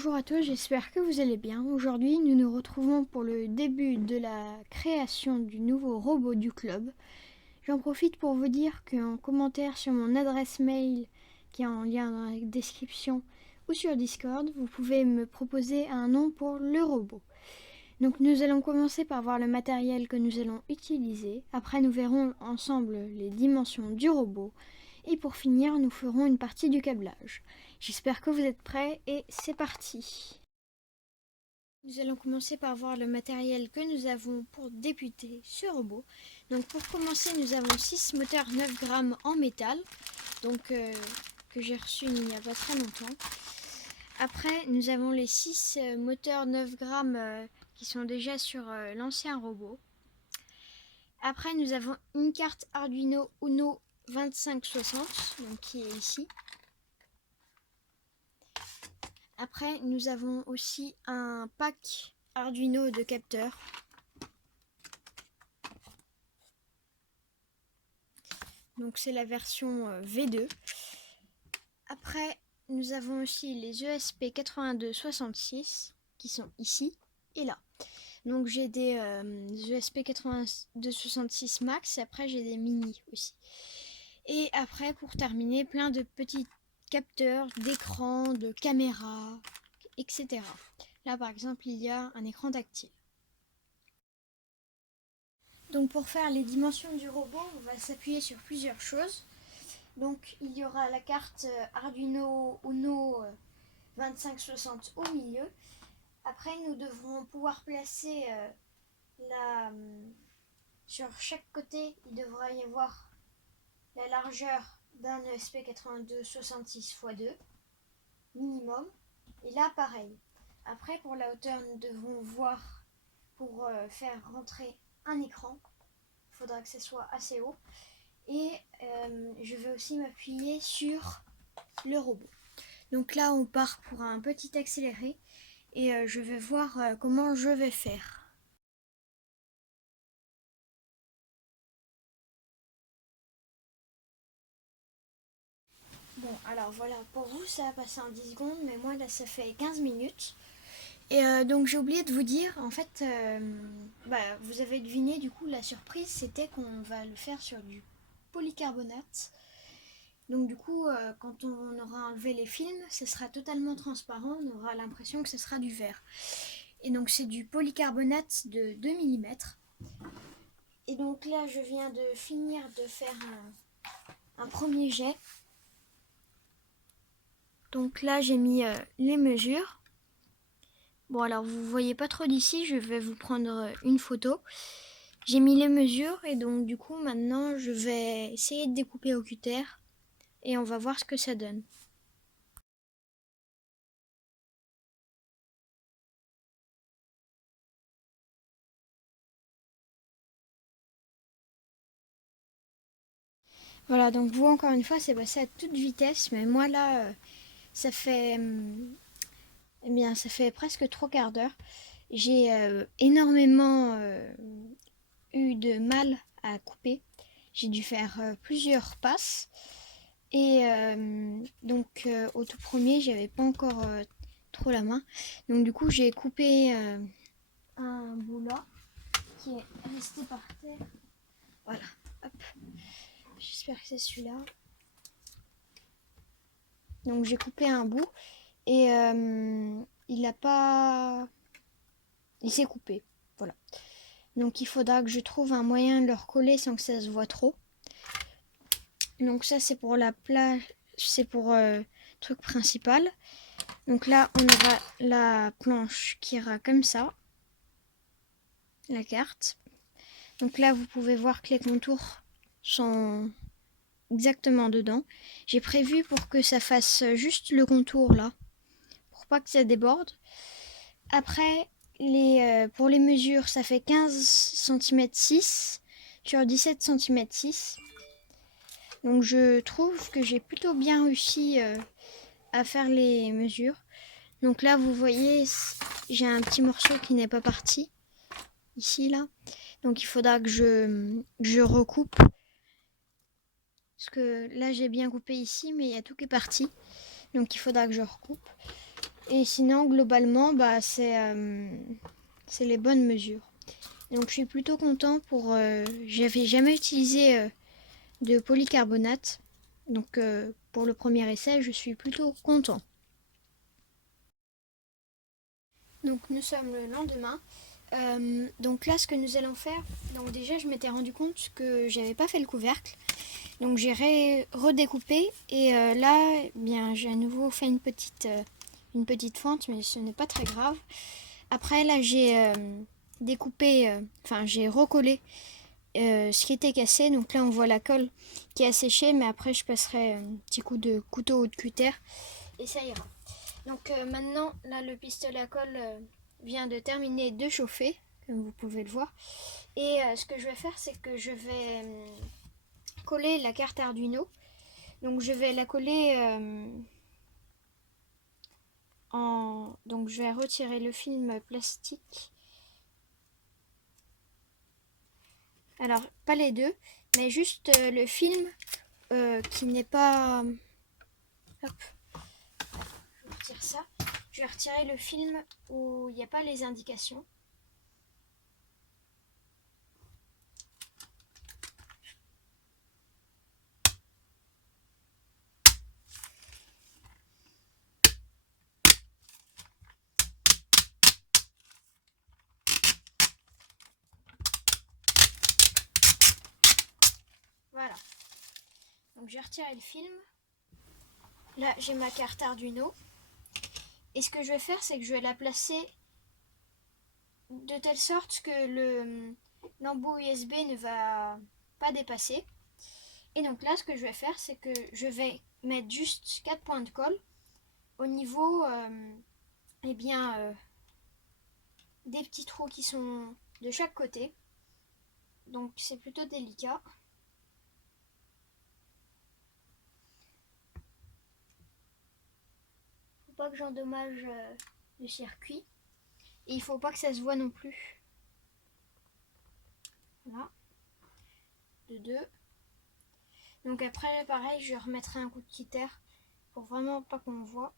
Bonjour à tous, j'espère que vous allez bien. Aujourd'hui, nous nous retrouvons pour le début de la création du nouveau robot du club. J'en profite pour vous dire qu'en commentaire sur mon adresse mail, qui est en lien dans la description, ou sur Discord, vous pouvez me proposer un nom pour le robot. Donc nous allons commencer par voir le matériel que nous allons utiliser. Après, nous verrons ensemble les dimensions du robot. Et pour finir, nous ferons une partie du câblage. J'espère que vous êtes prêts et c'est parti. Nous allons commencer par voir le matériel que nous avons pour débuter ce robot. Donc pour commencer, nous avons 6 moteurs 9 grammes en métal, donc que j'ai reçu il n'y a pas très longtemps. Après, nous avons les 6 moteurs 9 grammes qui sont déjà sur l'ancien robot. Après, nous avons une carte Arduino Uno 2560, donc qui est ici. Après, nous avons aussi un pack Arduino de capteurs. Donc c'est la version V2. Après, nous avons aussi les ESP8266 qui sont ici et là. Donc j'ai des ESP8266 Max et après j'ai des mini aussi. Et après, pour terminer, plein de petits capteurs d'écran, de caméra, etc. Là par exemple, il y a un écran tactile. Donc pour faire les dimensions du robot, on va s'appuyer sur plusieurs choses. Donc il y aura la carte Arduino Uno 2560 au milieu. Après nous devrons pouvoir placer sur chaque côté, il devra y avoir la largeur d'un ESP8266x2 minimum. Et là pareil. Après pour la hauteur, nous devrons voir pour faire rentrer un écran. Il faudra que ce soit assez haut. Et je vais aussi m'appuyer sur le robot. Donc là, on part pour un petit accéléré et je vais voir comment je vais faire. Bon, alors voilà, pour vous, ça a passé en 10 secondes, mais moi, là, ça fait 15 minutes. Et donc, j'ai oublié de vous dire, en fait, vous avez deviné, du coup, la surprise, c'était qu'on va le faire sur du polycarbonate. Donc du coup, quand on aura enlevé les films, ce sera totalement transparent, on aura l'impression que ce sera du verre. Et donc c'est du polycarbonate de 2 mm. Et donc là, je viens de finir de faire un premier jet. Donc là, j'ai mis les mesures. Bon, alors vous voyez pas trop d'ici, je vais vous prendre une photo. J'ai mis les mesures et donc du coup, maintenant, je vais essayer de découper au cutter et on va voir ce que ça donne. Voilà, donc vous, encore une fois, c'est passé à toute vitesse, mais moi là, ça fait, ça fait presque 3 quarts d'heure. J'ai énormément eu de mal à couper. J'ai dû faire plusieurs passes. Et donc au tout premier, j'avais pas encore trop la main. Donc du coup, j'ai coupé un bout là qui est resté par terre. Voilà, hop. J'espère que c'est celui-là. Donc j'ai coupé un bout et il s'est coupé. Voilà. Donc il faudra que je trouve un moyen de le recoller sans que ça se voit trop. Donc ça c'est pour la plage, c'est pour le truc principal. Donc là on aura la planche qui ira comme ça, la carte. Donc là vous pouvez voir que les contours sont exactement dedans. J'ai prévu pour que ça fasse juste le contour là, pour pas que ça déborde. Après pour les mesures, ça fait 15 cm 6 sur 17 cm 6. Donc je trouve que j'ai plutôt bien réussi à faire les mesures. Donc là vous voyez, j'ai un petit morceau qui n'est pas parti. Ici là. Donc il faudra que je recoupe. Parce que là j'ai bien coupé ici, mais il y a tout qui est parti. Donc il faudra que je recoupe. Et sinon, globalement, c'est les bonnes mesures. Donc je suis plutôt content pour... j'avais jamais utilisé de polycarbonate. Donc pour le premier essai, je suis plutôt content. Donc nous sommes le lendemain. Donc là, ce que nous allons faire, donc déjà je m'étais rendu compte que j'avais pas fait le couvercle. Donc j'ai redécoupé et là, eh bien j'ai à nouveau fait une petite fente, mais ce n'est pas très grave. Après là, j'ai découpé, enfin j'ai recollé ce qui était cassé. Donc là, on voit la colle qui a séché, mais après je passerai un petit coup de couteau ou de cutter et ça ira. Donc maintenant, là, le pistolet à colle vient de terminer de chauffer, comme vous pouvez le voir. Et ce que je vais faire, c'est que je vais coller la carte Arduino. Donc je vais la coller Donc je vais retirer le film plastique. Alors, pas les deux, mais juste le film qui n'est pas... Hop, je retire ça. Je vais retirer le film où il n'y a pas les indications. Voilà. Donc j'ai retiré le film. Là, j'ai ma carte Arduino. Et ce que je vais faire, c'est que je vais la placer de telle sorte que l'embout USB ne va pas dépasser. Et donc là, ce que je vais faire, c'est que je vais mettre juste 4 points de colle au niveau eh bien, des petits trous qui sont de chaque côté. Donc c'est plutôt délicat. Faut pas que j'endommage le circuit. Et il faut pas que ça se voit non plus. Voilà. De deux. Donc après, pareil, je remettrai un coup de cutter pour vraiment pas qu'on voit.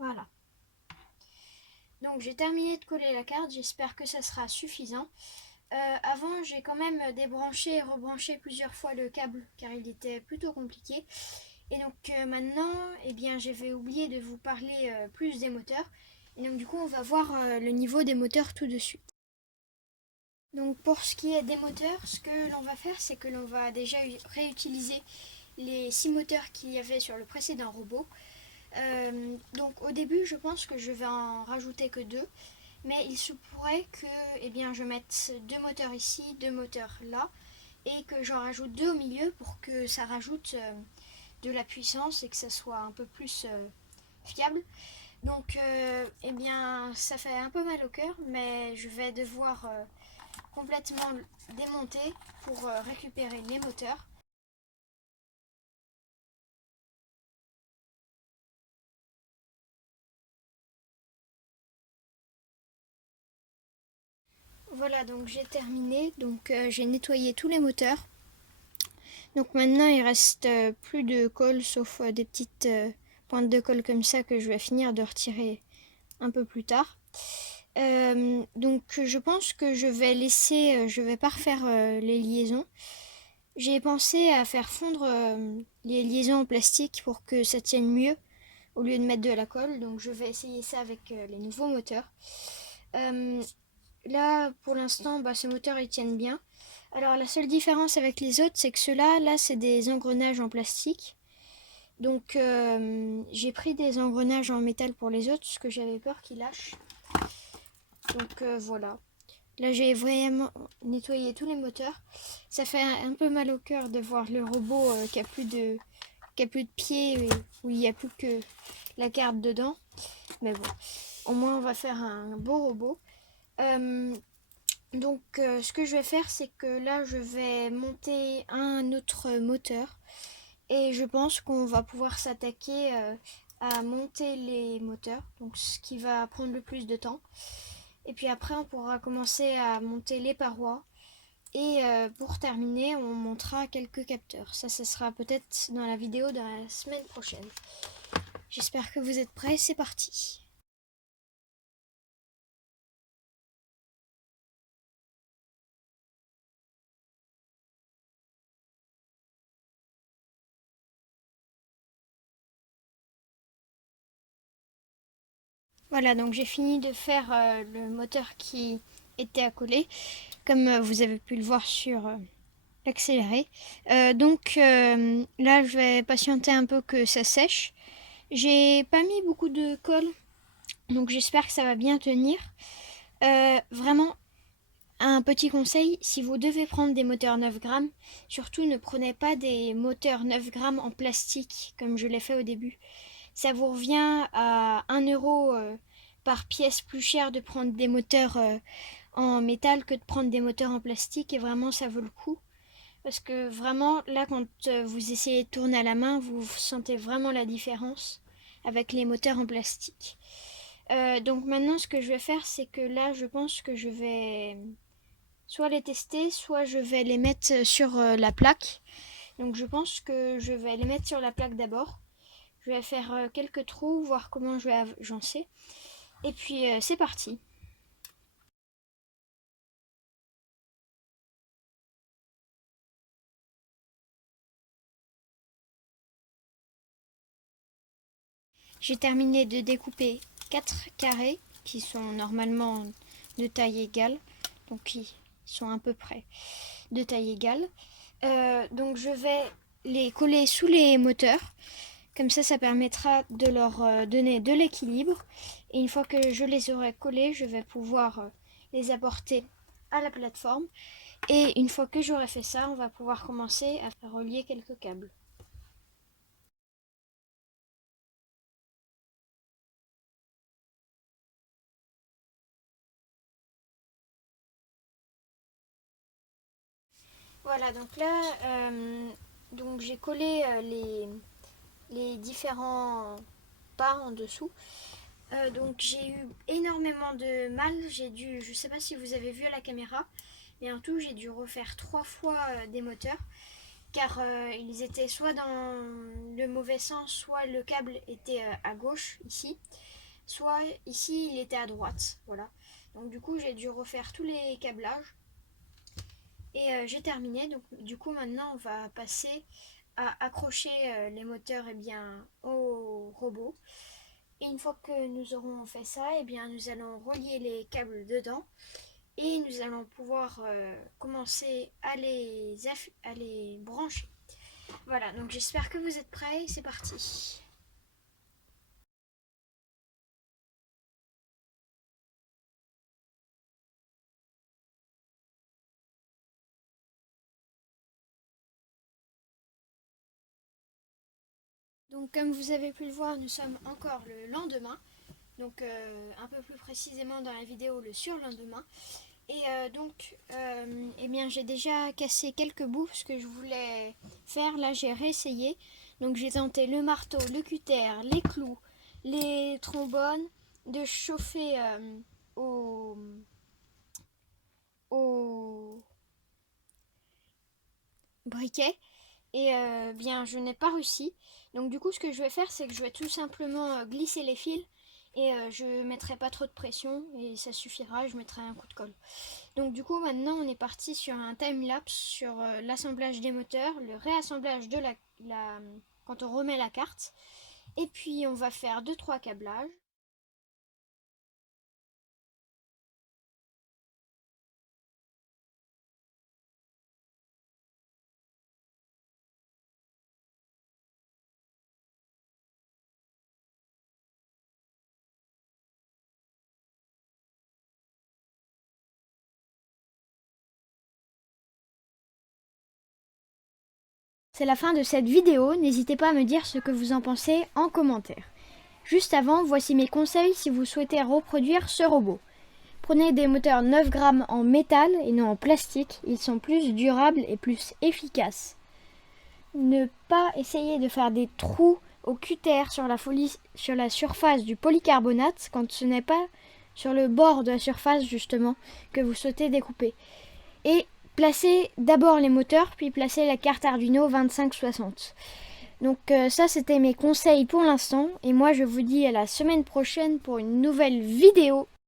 Voilà. Donc j'ai terminé de coller la carte, j'espère que ça sera suffisant. Avant, j'ai quand même débranché et rebranché plusieurs fois le câble car il était plutôt compliqué. Et donc maintenant, eh bien, j'avais oublié de vous parler plus des moteurs. Et donc du coup, on va voir le niveau des moteurs tout de suite. Donc pour ce qui est des moteurs, ce que l'on va faire, c'est que l'on va déjà réutiliser les 6 moteurs qu'il y avait sur le précédent robot. Donc au début, je pense que je vais en rajouter que 2. Mais il se pourrait que eh bien, je mette 2 moteurs ici, 2 moteurs là. Et que j'en rajoute 2 au milieu pour que ça rajoute de la puissance et que ça soit un peu plus fiable. Donc eh bien, ça fait un peu mal au cœur, mais je vais devoir complètement démonter pour récupérer les moteurs. Voilà, donc j'ai terminé. Donc j'ai nettoyé tous les moteurs. Donc maintenant il reste plus de colle sauf des petites pointes de colle comme ça que je vais finir de retirer un peu plus tard. Donc je pense que je vais laisser, je vais pas refaire les liaisons. J'ai pensé à faire fondre les liaisons en plastique pour que ça tienne mieux au lieu de mettre de la colle. Donc je vais essayer ça avec les nouveaux moteurs. Là pour l'instant ces moteurs ils tiennent bien. Alors la seule différence avec les autres c'est que ceux-là là c'est des engrenages en plastique. Donc j'ai pris des engrenages en métal pour les autres parce que j'avais peur qu'ils lâchent. Donc voilà. Là j'ai vraiment nettoyé tous les moteurs. Ça fait un peu mal au cœur de voir le robot qui a plus de pieds où il n'y a plus que la carte dedans. Mais bon, au moins on va faire un beau robot. Donc ce que je vais faire c'est que là je vais monter un autre moteur. Et je pense qu'on va pouvoir s'attaquer à monter les moteurs. Donc ce qui va prendre le plus de temps. Et puis après on pourra commencer à monter les parois Et pour terminer, on montrera quelques capteurs. Ça sera peut-être dans la vidéo de la semaine prochaine. J'espère que vous êtes prêts, c'est parti. Voilà, donc j'ai fini de faire le moteur qui était à coller, comme vous avez pu le voir sur l'accéléré. Donc là, je vais patienter un peu que ça sèche. J'ai pas mis beaucoup de colle, donc j'espère que ça va bien tenir. Vraiment, un petit conseil, si vous devez prendre des moteurs 9 grammes, surtout ne prenez pas des moteurs 9 grammes en plastique, comme je l'ai fait au début. Ça vous revient à 1 euro par pièce plus cher de prendre des moteurs en métal que de prendre des moteurs en plastique, et vraiment ça vaut le coup. Parce que vraiment, là, quand vous essayez de tourner à la main, vous sentez vraiment la différence avec les moteurs en plastique. Donc maintenant, ce que je vais faire, c'est que là, je pense que je vais soit les tester, soit je vais les mettre sur la plaque. Donc je pense que je vais les mettre sur la plaque d'abord. Je vais faire quelques trous, voir comment je vais agencer. Et puis c'est parti. J'ai terminé de découper 4 carrés qui sont normalement de taille égale. Donc ils sont à peu près de taille égale. Donc je vais les coller sous les moteurs. Comme ça permettra de leur donner de l'équilibre. Et une fois que je les aurai collés, je vais pouvoir les apporter à la plateforme. Et une fois que j'aurai fait ça, on va pouvoir commencer à relier quelques câbles. Voilà, donc là, donc j'ai collé les différents pas en dessous. Donc j'ai eu énormément de mal. Je sais pas si vous avez vu à la caméra, mais en tout j'ai dû refaire 3 fois des moteurs, car ils étaient soit dans le mauvais sens, soit le câble était à gauche ici, soit ici il était à droite. Voilà. Donc du coup j'ai dû refaire tous les câblages. Et j'ai terminé, donc du coup maintenant on va passer à accrocher les moteurs au robot. Et une fois que nous aurons fait ça, nous allons relier les câbles dedans et nous allons pouvoir commencer à les brancher. Voilà, donc j'espère que vous êtes prêts, c'est parti. Donc comme vous avez pu le voir, nous sommes encore le lendemain. Donc un peu plus précisément dans la vidéo le surlendemain. Et j'ai déjà cassé quelques bouts ce que je voulais faire. Là j'ai réessayé. Donc j'ai tenté le marteau, le cutter, les clous, les trombones, de chauffer au, au briquet. Et je n'ai pas réussi. Donc du coup ce que je vais faire, c'est que je vais tout simplement glisser les fils. Et je ne mettrai pas trop de pression et ça suffira, je mettrai un coup de colle. Donc du coup maintenant on est parti sur un time-lapse sur l'assemblage des moteurs, le réassemblage de quand on remet la carte. Et puis on va faire 2-3 câblages. C'est la fin de cette vidéo, n'hésitez pas à me dire ce que vous en pensez en commentaire. Juste avant, voici mes conseils si vous souhaitez reproduire ce robot. Prenez des moteurs 9 grammes en métal et non en plastique, ils sont plus durables et plus efficaces. Ne pas essayer de faire des trous au cutter sur la surface du polycarbonate quand ce n'est pas sur le bord de la surface justement que vous souhaitez découper. Et placer d'abord les moteurs, puis placer la carte Arduino 2560. Donc ça, c'était mes conseils pour l'instant. Et moi, je vous dis à la semaine prochaine pour une nouvelle vidéo.